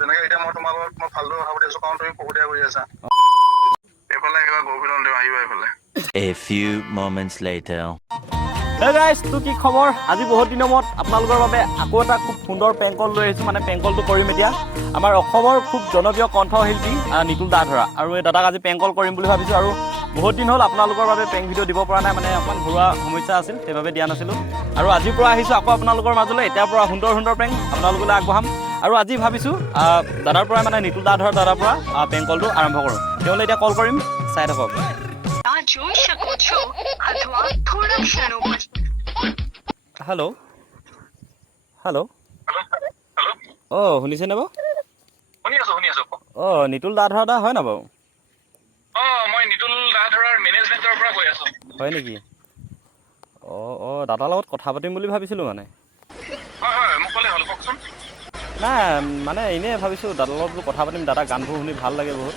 যেনেকে এতিয়া মই তোমাৰ লগত মই ভালদৰে কথা পাতি আছো কাৰণ তুমি পকতীয়া কৰি আছা এইফালে আহিবা গৌবিন্দন দেৱ আহিবা এইফালে A few moments later. Hey guys, তো কি খবৰ? আজি বহুত দিনৰ মূৰত আপোনালোকৰ বাবে আকৌ এটা খুব সুন্দৰ প্ৰেংক কল লৈ আহিছোঁ মানে প্ৰেংক কলটো কৰিম এতিয়া আমাৰ অসমৰ খুব জনপ্ৰিয় কণ্ঠশিল্পী নিতুল দা ধৰা আৰু এই দাদাক আজি প্ৰেংক কল কৰিম বুলি ভাবিছোঁ আৰু বহুত দিন হ'ল আপোনালোকৰ বাবে প্ৰেংক ভিডিঅ' দিব পৰা নাই মানে অকণমান ঘৰুৱা সমস্যা আছিল সেইবাবে দিয়া নাছিলোঁ আৰু আজিৰ পৰা আহিছোঁ আকৌ আপোনালোকৰ মাজলৈ এতিয়াৰ পৰা সুন্দৰ সুন্দৰ প্ৰেংক আপোনালোকলৈ আগবঢ়াম আৰু আজি ভাবিছোঁ দাদাৰ পৰা মানে নিতুল দা ধৰা দাদাৰ পৰা প্ৰেংক কলটো আৰম্ভ কৰোঁ তেওঁলৈ এতিয়া কল কৰিম চাই থাকক જોઈ શકો છો અથવા થોડા ક્ષણો પછી হেল্ল' হেল্ল' হেল্ল' শুনিছেনে বাৰু শুনি আছো নিতুল দা ধৰা দা হয় না বাৰু মই নিতুল দা ধৰাৰ মেনেজমেণ্টৰ পৰা কৈ আছো হয় নেকি দাদাৰ লগত কথা পাতিম বুলি ভাবিছিলোঁ মানে হয় মোক ক'লে হ'ল কওকচোন নাই মানে এনেই ভাবিছোঁ দাদাৰ লগত কথা পাতিম দাদা গানবোৰ শুনি ভাল লাগে বহুত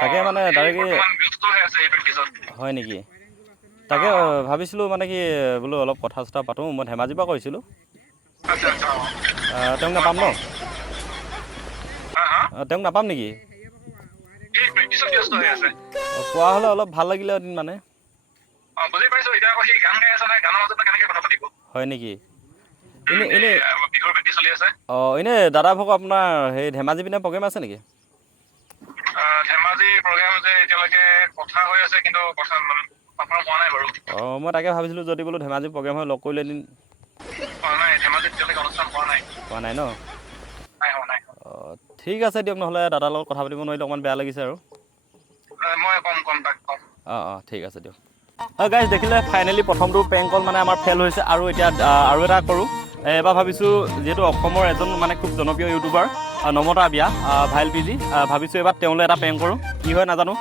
তাকে মানে ডাইৰেক্ট হয় নেকি তাকে ভাবিছিলোঁ মানে কি বোলো অলপ কথা চথা পাতোঁ মই ধেমাজিৰ পৰা কৈছিলোঁ তেওঁক নাপাম ন তেওঁক নাপাম নেকি পোৱা হ'লে অলপ ভাল লাগিলে এদিন মানে হয় নেকি এনেই দাদা ভাগৰ আপোনাৰ সেই ধেমাজি পিনে প্ৰগ্ৰেম আছে নেকি ধেমাজি প্ৰগ্ৰেম যে এতিয়ালৈকে কথা হৈ আছে কিন্তু কথা আপোনাৰ হোৱা নাই বাৰু মই তাকে ভাবিছিলোঁ যদি বোলো ধেমাজি প্ৰগ্ৰেম হয় লগ কৰিলে এদিন নাই ধেমাজিত এতিয়ালৈকে অনুষ্ঠান হোৱা নাই ন নাই ঠিক আছে দিয়ক নহ'লে দাদাৰ লগত কথা পাতিব নোৱাৰিলে অকণমান বেয়া লাগিছে আৰু মই কম তাক কম ঠিক আছে দিয়ক গাইজ দেখিলে ফাইনেলি প্ৰথমটো প্ৰেংক কল মানে আমাৰ ফেইল হৈছে আৰু এতিয়া আৰু এটা কৰোঁ এবাৰ ভাবিছোঁ যিহেতু অসমৰ এজন মানে খুব জনপ্ৰিয় ইউটিউবাৰ নমতা বিয়া ভাইল পিজি ভাবিছোঁ এবাৰ তেওঁলৈ এটা প্ৰেংক কৰোঁ কি হয় নাজানো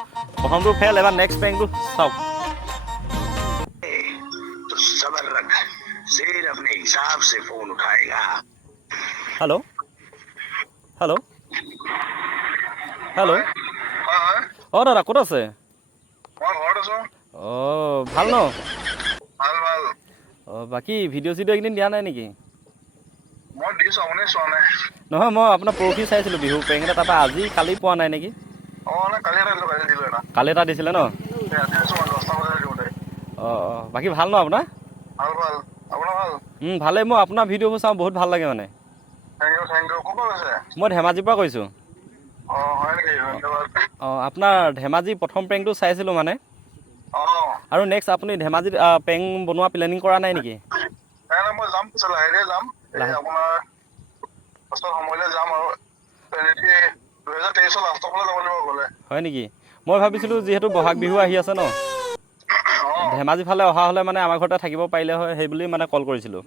প্ৰথমটো ফেইল এবাৰ নেক্সট প্ৰেংকটো চাওক হেল্ল' দাদা ক'ত আছে ভাল ন বাকী ভিডিঅ' চিডিঅ' এইকেইদিন দিয়া নাই নেকি নহয় মই আপোনাৰ পৰহি চাইছিলোঁ বিহু প্ৰেংক এটা তাৰপৰা আজি কালি পোৱা নাই নেকি কালি এটা দিছিলে ন বাকী ভাল ন আপোনাৰ ভালেই মই আপোনাৰ ভিডিঅ'বোৰ চাওঁ বহুত ভাল লাগে মানে মই ধেমাজিৰ পৰা কৈছোঁ আপোনাৰ ধেমাজি প্ৰথম প্ৰেংকটো চাইছিলোঁ মানে আৰু নেক্সট আপুনি ধেমাজিত প্ৰেংক বনোৱা প্লেনিং কৰা নাই নেকি হয় নেকি মই ভাবিছিলোঁ যিহেতু বহাগ বিহু আহি আছে ন ধেমাজি ফালে অহা হ'লে মানে আমাৰ ঘৰতে থাকিব পাৰিলে হয় সেই বুলি মানে কল কৰিছিলোঁ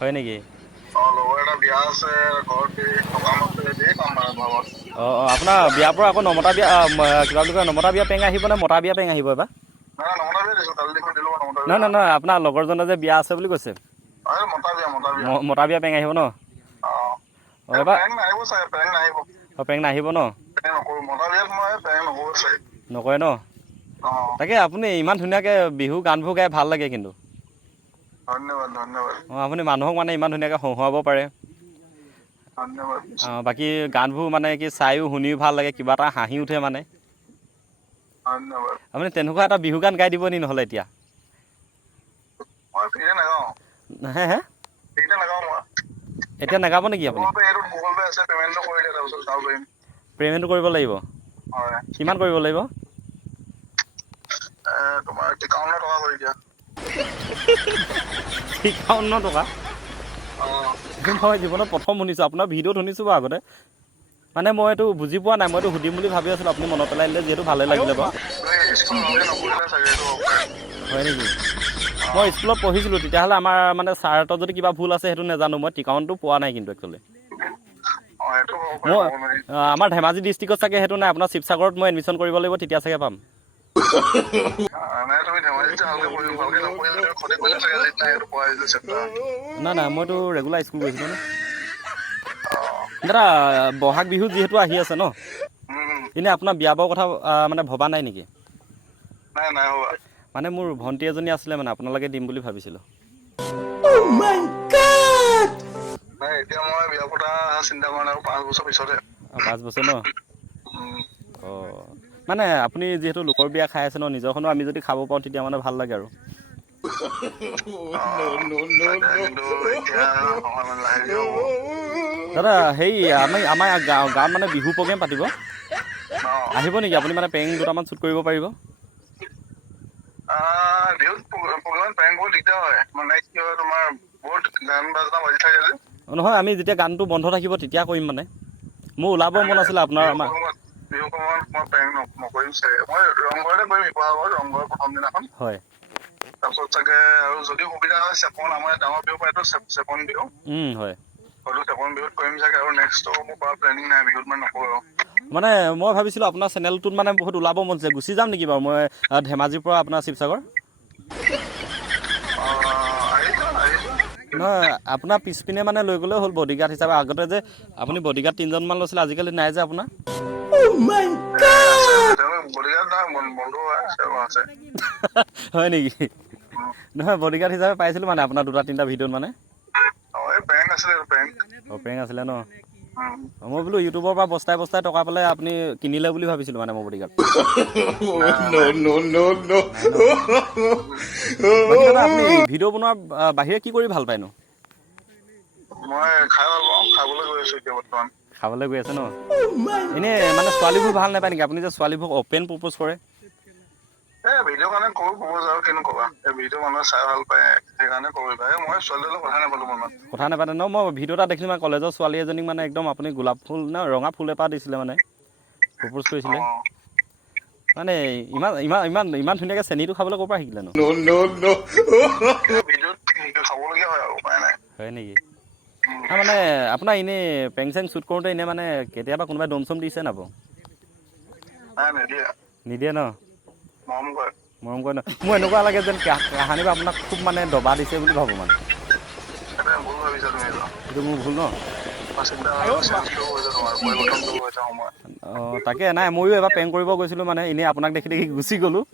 হয় নেকি আপোনাৰ বিয়াৰ পৰা আকৌ নমতা বিয়া কিবা বুলি কয় নমতা বিয়া প্ৰেংক আহিব নে মতা বিয়া প্ৰেংক আহিব এবাৰ নহয় আপোনাৰ লগৰজনৰ যে বিয়া আছে বুলি কৈছে মতা বিয়া প্ৰেংক আহিব ন এবাৰ প্ৰেংক নাহিব ন নকৰে ন তাকে আপুনি ইমান ধুনীয়াকৈ বিহু গানবোৰ গাই ভাল লাগে কিন্তু আপুনি মানুহক মানে ইমান ধুনীয়াকৈ হহুৱাব পাৰে বাকী গানবোৰ মানে কি চায়ো শুনিও ভাল লাগে কিবা এটা হাঁহি উঠে মানে আপুনি তেনেকুৱা এটা বিহু গান গাই দিব নি নহ'লে এতিয়া হে এতিয়া নাগাব নেকি আপুনি পে'মেণ্টটো কৰিব লাগিব কিমান কৰিব লাগিব 51 টকা মই জীৱনত প্ৰথম শুনিছোঁ আপোনাৰ ভিডিঅ'ত শুনিছোঁ বাৰু আগতে মানে মই এইটো বুজি পোৱা নাই মইতো সুধিম বুলি ভাবি আছিলোঁ আপুনি মনত পেলাই দিলে যিহেতু ভালে লাগিলে বাৰু হয় নেকি মই স্কুলত পঢ়িছিলোঁ তেতিয়াহ'লে আমাৰ মানে ছাৰহঁতৰ যদি কিবা ভুল আছে সেইটো নাজানো মই ঠিকনাটো পোৱা নাই কিন্তু একচুৱেলি মই আমাৰ ধেমাজি ডিষ্ট্ৰিক্টত চাগে সেইটো নাই আপোনাৰ শিৱসাগৰত মই এডমিশ্যন কৰিব লাগিব তেতিয়া চাগে পাম নাই মইতো ৰেগুলাৰ স্কুল গৈছিলোঁ ন দাদা বহাগ বিহু যিহেতু আহি আছে ন এনেই আপোনাৰ বিয়া বাৰৰ কথা মানে ভবা নাই নেকি মানে মোৰ ভণ্টি এজনী আছিলে মানে আপোনালোকে দিম বুলি ভাবিছিলোঁ এতিয়া মই বিয়া পতা চিন্তা কৰা নাই আৰু 5 বছৰ পিছতে 5 বছৰ ন অঁ মানে আপুনি যিহেতু লোকৰ বিয়া খাই আছে ন নিজৰখনো আমি যদি খাব পাৰোঁ তেতিয়া মানে ভাল লাগে আৰু কিন্তু এতিয়া সময় মানে লাহে হ'ব দাদা হেৰি আমাৰ গাঁৱত মানে বিহু প্ৰগ্ৰেম পাতিব আহিব নেকি আপুনি মানে পেং দুটামান শ্বুট কৰিব পাৰিব বিহুত প্ৰগ্ৰেমত প্ৰেং বহুত দিগদাৰ হয় মানে কি হয় তোমাৰ বহুত গান বাজনা বাজি থাকে যে নহয় আমি যেতিয়া গানটো বন্ধ থাকিব তেতিয়া কৰিম মানে মোৰ ওলাব মন আছিলে আপোনাৰ আমাৰ বিহু সময়ত মই প্ৰেং নকৰিম চাগে মই ৰংঘৰতে কৰিম শিৱসাগৰ ৰংঘৰ প্ৰথম দিনাখন হয় তাৰপিছত চাগে আৰু যদি সুবিধা হয় চেপন আমাৰ ডাঙৰ বিহু পাইতো চেপন বিহু হয় হয়তো চেপন বিহুত কৰিম চাগে আৰু নেক্সটটো মোৰ পৰা প্লেনিং নাই বিহুত মানে নকৰোঁ মানে মই ভাবিছিলোঁ আপোনাৰ চেনেলটোত মানে বহুত ওলাব মন আছে গুচি যাম নেকি বাৰু মই ধেমাজিৰ পৰা আপোনাৰ শিৱসাগৰ নহয় আপোনাৰ পিছপিনে মানে লৈ গ'লেও হ'ল বডিগাৰ্ড হিচাপে আগতে যে আপুনি বডিগাৰ্ড 3জনমান লৈছিলে আজিকালি নাই যে আপোনাৰ হয় নেকি নহয় বডিগাৰ্ড হিচাপে পাইছিলোঁ মানে আপোনাৰ 2-3টা ভিডিঅ'ত মানে প্ৰেং আছিলে ন মই বোলো ইউটিউবৰ পৰা বস্তাই টকা পালে আপুনি কিনিলে বুলি ভাবিছিলোঁ মানে মই বডিগাৰ্ড আপুনি ভিডিঅ' বনোৱাৰ বাহিৰে কি কৰি ভাল পায়নো মই খাই ভাল পাওঁ খাবলৈ গৈ আছোঁ এতিয়া বৰ্তমান খাবলৈ গৈ আছে ন এনেই মানে ছোৱালীবোৰ ভাল নাপায় নেকি আপুনি যে ছোৱালীবোৰক অপেন প্ৰপ'জ কৰে ভিডিঅ' কাৰণে কৰো প্ৰপ'জ আৰু কিনো ক'বা ভিডিঅ' মানুহে চাই ভাল পায় সেইকাৰণে কৰিবা মই ছোৱালীৰ কথা নাপালো মনত কথা নাপাতে ন মই ভিডিঅ' এটা দেখিলোঁ মানে কলেজৰ ছোৱালী এজনীক মানে একদম আপুনি গোলাপ ফুল নে ৰঙা ফুল এপাহ দিছিলে মানে প্ৰপ'জ কৰিছিলে মানে ইমান ধুনীয়াকৈ চেনীটো খাবলৈ ক'ৰ পৰা শিকিলে নো খাবলগীয়া হয় আৰু উপায় নাই হয় নেকি মানে আপোনাৰ এনেই পেং চেং শ্বুট কৰোঁতে এনেই মানে কেতিয়াবা কোনোবাই দম চম দিছে নাপাওঁ নিদিয়ে ন মৰম কৰে ন মোৰ এনেকুৱা লাগে যেন কাহানিবা আপোনাক খুব মানে দবা দিছে বুলি ভাবোঁ মানে এইটো মোৰ ভুল ন অঁ তাকে নাই ময়ো এবাৰ পেং কৰিব গৈছিলোঁ মানে এনেই আপোনাক দেখি গুচি গ'লোঁ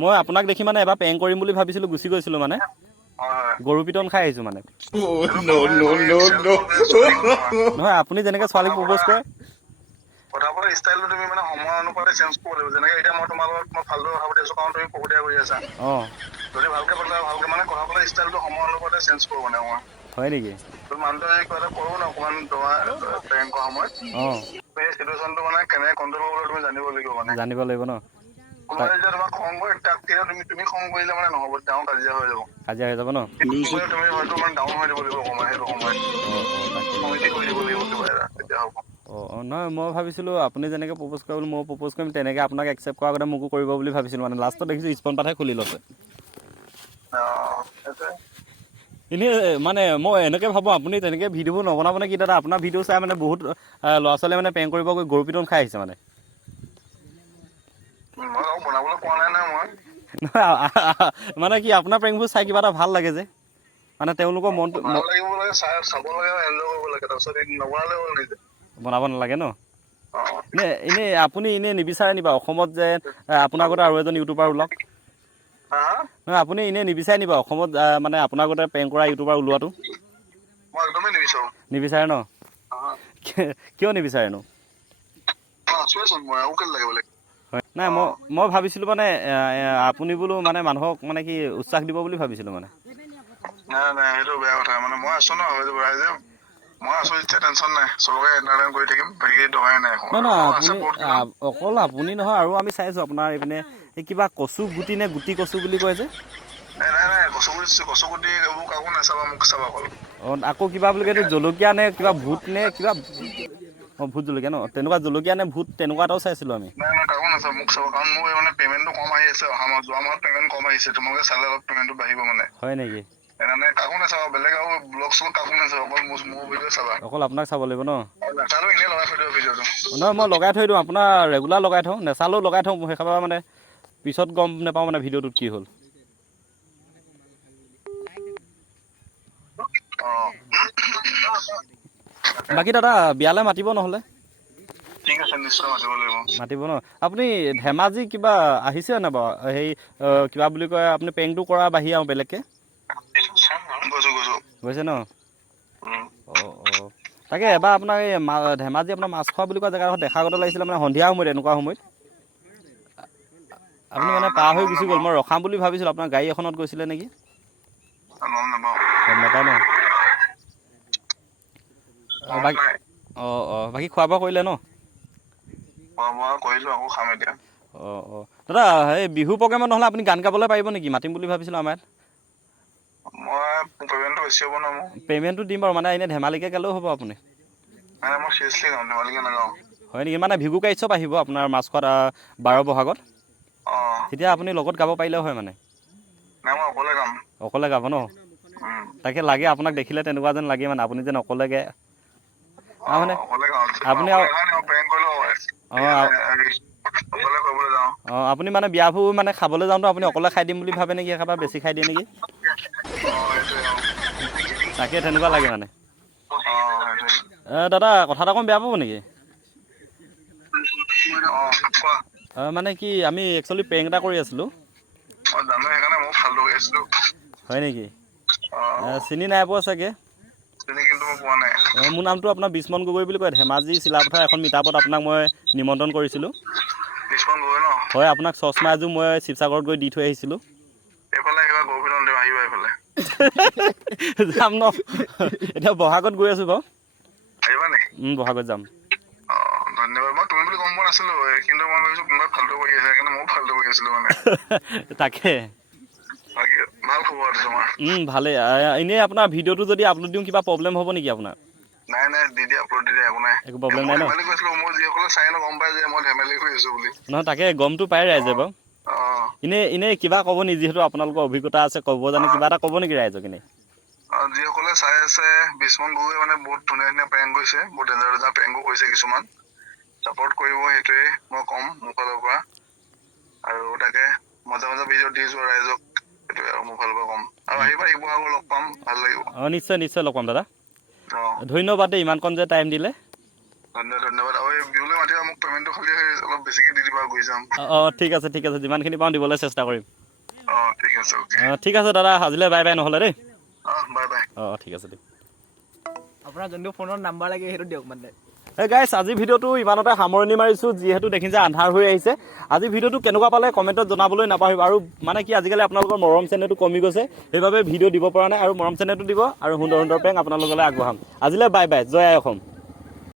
মই আপোনাক দেখি মানে এবাৰ পেং কৰিম বুলি ভাবিছিলোঁ গুচি গৈছিলোঁ মানে গৰু পিটন খাই আহিছোঁ মানে নহয় আপুনি যেনেকৈ ছোৱালীক প্ৰপ'জ কৰে কথা পতা ষ্টাইলটো তুমি মানে সময় অনুপাতে চেঞ্জ কৰিব লাগিব যেনেকৈ এতিয়া মই তোমাৰ লগত মই ভালদৰে কথা পাতি আছোঁ কাৰণ তুমি পকতীয়া কৰি আছা যদি ভালকৈ পাতিলে ভালকৈ মানে কথা পতা ষ্টাইলটো সময় অনুপাতে চেঞ্জ কৰোঁ মানে মই হয় নেকি তোৰ মানুহটোৱে কিবা এটা কৰোঁ ন অকণমান তোমাৰ প্ৰেং কৰা সময়ত সেই চিটুৱেশ্যনটো মানে কেনেকৈ কণ্ট্ৰল কৰিবলৈ তুমি জানিব লাগিব মানে জানিব লাগিব ন কোনোবাই যেতিয়া তোমাক খং কৰে তাক তুমি খং কৰিলে মানে নহ'ব ডাঙৰ কাজিয়া হৈ যাব ন তুমি হয়তো মানে ডাউন হৈ দিব লাগিব অকণমান সেইটো সময়ত সমিতি কৰি দিব লাগিব কিবা এটা তেতিয়া হ'ব অঁ নহয় মই ভাবিছিলোঁ আপুনি যেনেকৈ প্ৰপ'জ কৰে বুলি মই প্ৰপ'জ কৰিম তেনেকৈ আপোনাক একচেপ্ট কৰাৰ আগতে মোকো কৰিব বুলি ভাবিছিলোঁ মানে লাষ্টত দেখিছোঁ স্পন পাতহে খুলি লৈছে এনেই মানে মই এনেকৈ ভাবোঁ আপুনি তেনেকৈ ভিডিঅ'বোৰ নবনাব নে কি দাদা আপোনাৰ ভিডিঅ' চাই মানে বহুত ল'ৰা ছোৱালীয়ে মানে পেং কৰিব গৈ গৰু পিটন খাই আহিছে মানে বনাবলৈ পোৱা নাই নহয় মই মানে কি আপোনাৰ প্ৰেংবোৰ চাই কিবা এটা ভাল লাগে যে মানে তেওঁলোকৰ মনটো লাগিব লাগে চাব লাগে এনজয় কৰিব লাগে তাৰপিছত নবনালে হ'ল নিজে বনাব নালাগে ন এনেই আপুনি এনেই নিবিচাৰে নি বাৰু অসমত যে আপোনাৰ আগতে আৰু এজন ইউটিউবাৰ ওলাওক নহয় আপুনি এনেই নিবিচাৰে নি বাৰু অসমত মানে আপোনাৰ আগতে প্ৰেং কৰা ইউটিউবাৰ ওলোৱাটো মই একদমেই নিবিচাৰোঁ নিবিচাৰে ন কিয় নিবিচাৰেনো হয় নাই মই ভাবিছিলোঁ মানে আপুনি বোলো মানে মানুহক মানে কি উৎসাহ দিব বুলি ভাবিছিলোঁ মানে নাই সেইটো বেয়া কথা মানে মই আছোঁ ন ৰাইজে মই আছোঁ যেতিয়া টেনশ্যন নাই চবকে এণ্টাৰটেইন কৰি থাকিম বাকী দৰকাৰে নাই নহয় অকল আপুনি নহয় আৰু আমি চাইছোঁ আপোনাৰ এইপিনে এই কিবা কচু গুটি নে গুটি কচু বুলি কয় যে নাই কচু গুটি এইবোৰ কাকো নাচাবা মোক চাবা অকল আকৌ কিবা বুলি কয় জলকীয়া নে কিবা ভূত নে কিবা ভূত জলকীয়া ন তেনেকুৱা জলকীয়া নে ভূত তেনেকুৱা এটাও চাইছিলোঁ আমি নাই কাকো নাচাবা মোক চাবা কাৰণ মোৰ মানে পে'মেণ্টটো কম আহি আছে অহা মাহত যোৱা মাহত পে'মেণ্ট কম আহিছে তোমালোকে চালে অলপ পে'মেণ্টটো বাঢ়িব মানে হয় নেকি সেইকাৰণে কাকো নাচাবা বেলেগ আৰু ব্লগ চগ কাকো নাচাবা অকল মোৰ ভিডিঅ' চাবা অকল আপোনাক চাব লাগিব ন নাচালেও এনেই লগাই থৈ দিব ভিডিঅ'টো নহয় মই লগাই থৈ দিওঁ আপোনাৰ ৰেগুলাৰ লগাই থওঁ নেচালেও লগাই থওঁ সেইকাৰণে মানে পিছত গম নাপাওঁ মানে ভিডিঅ'টোত কি হ'ল বাকী দাদা বিয়ালৈ মাতিব নহ'লে ঠিক আছে নিশ্চয় মাতিব ন আপুনি ধেমাজি কিবা আহিছে নাই বাৰু সেই কিবা বুলি কয় আপুনি পেংটো কৰা বাহিৰে আৰু বেলেগকৈ গৈছোঁ গৈছে ন তাকে এবাৰ আপোনাৰ এই ধেমাজি আপোনাৰ মাছ খোৱা বুলি কোৱা জেগাডোখৰ দেখা আগতে লাগিছিলে মানে সন্ধিয়া সময়ত এনেকুৱা সময়ত আপুনি মানে পাৰ হৈ গুচি গ'ল মই ৰখাম বুলি ভাবিছিলোঁ আপোনাৰ গাড়ী এখনত গৈছিলে নেকি গম নাপায় ন বাকী খোৱা বোৱা কৰিলে ন দাদা এই বিহু প্ৰগ্ৰেমত নহ'লে আপুনি গান গাবলৈ পাৰিব নেকি মাতিম বুলি ভাবিছিলোঁ আমাৰ পে'মেণ্টটো দিম বাৰু মানে এনেই ধেমালিকৈ গালেও হ'ব আপুনি হয় নেকি মানে ভিগু কাইটছত আহিব আপোনাৰ মাছখোৱাত 12 বহাগত তেতিয়া আপুনি লগত গাব পাৰিলেও হয় মানে অকলে গাব ন তাকে লাগে আপোনাক দেখিলে তেনেকুৱা যেন লাগে মানে আপুনি যেন অকলেগে মানে আপুনি আপুনি মানে বিয়াবোৰ মানে খাবলৈ যাওঁতে আপুনি অকলে খাই দিম বুলি ভাবে নেকি একেবাৰে বেছি খাই দিয়ে নেকি তাকে তেনেকুৱা লাগে মানে দাদা কথা এটা কম বেয়া পাব নেকি মানে কি আমি একচুৱেলি প্ৰেংক এটা কৰি আছিলোঁ হয় নেকি চিনি নাই পোৱা চাগে মোৰ নামটো আপোনাৰ বিস্মন গগৈ বুলি কয় ধেমাজি চিলাপথাৰ এখন মিটাপত আপোনাক মই নিমন্ত্ৰণ কৰিছিলোঁ হয় আপোনাক চশমা এযোৰ মই শিৱসাগৰত গৈ দি থৈ আহিছিলোঁ যাম ন এতিয়া বহাগত গৈ আছোঁ বাৰু বহাগত যাম তাকে ভালেই এনেই আপোনাৰ ভিডিঅ'টো যদি আপলোড দিওঁ কিবা প্ৰব্লেম হ'ব নেকি আপোনাৰ একো প্ৰব্লেম নাই ন নহয় তাকে গমটো পাই ৰাইজে বাৰু এনেই কিবা ক'ব নেকি যিহেতু আপোনালোকৰ অভিজ্ঞতা আছে ক'ব জানে কিবা এটা ক'ব নেকি ৰাইজক এনেই যিসকলে চাই আছে বিস্মন গগৈ মানে বহুত ধুনীয়া ধুনীয়া প্ৰেংক কৰিছে বহুত ডেঞ্জাৰ প্ৰেংকো কৰিছে কিছুমান ছাপৰ্ট কৰিব সেইটোৱে মই ক'ম মোৰ ফালৰ পৰা আৰু তাকে মাজে মাজে ভিডিঅ' দি যোৱা ৰাইজক সেইটোৱে আৰু মোৰ ফালৰ পৰা ক'ম আৰু আহিবা শিৱসাগৰ লগ পাম ভাল লাগিব নিশ্চয় লগ পাম দাদা ধন্যবাদ দেই ইমানকণ যে টাইম দিলে ধন্যবাদ আৰু এই বিহুলৈ মাতিবা মোক পে'মেণ্টটো খালি অলপ বেছিকৈ দি দিবা গৈ যাম ঠিক আছে যিমানখিনি পাওঁ দিবলৈ চেষ্টা কৰিম ঠিক আছে ঠিক আছে দাদা আজিলৈ বাই বাই নহ'লে দেই বাই বাই ঠিক আছে দিয়ক আপোনাৰ যোনটো ফোনৰ নাম্বাৰ লাগে সেইটো দিয়ক মানে গাইছ আজি ভিডিঅ'টো ইমানতে সামৰণি মাৰিছোঁ যিহেতু দেখিছে আন্ধাৰ হৈ আহিছে আজি ভিডিঅ'টো কেনেকুৱা পালে কমেণ্টত জনাবলৈ নাপাহৰিব আৰু মানে কি আজিকালি আপোনালোকৰ মৰম চেনেলটো কমি গৈছে সেইবাবে ভিডিঅ' দিব পৰা নাই আৰু মৰম চেনেলটো দিব আৰু সুন্দৰ সুন্দৰ প্ৰেংক আপোনালোকলৈ আগবঢ়াম আজিলৈ বাই বাই জয় আই অসম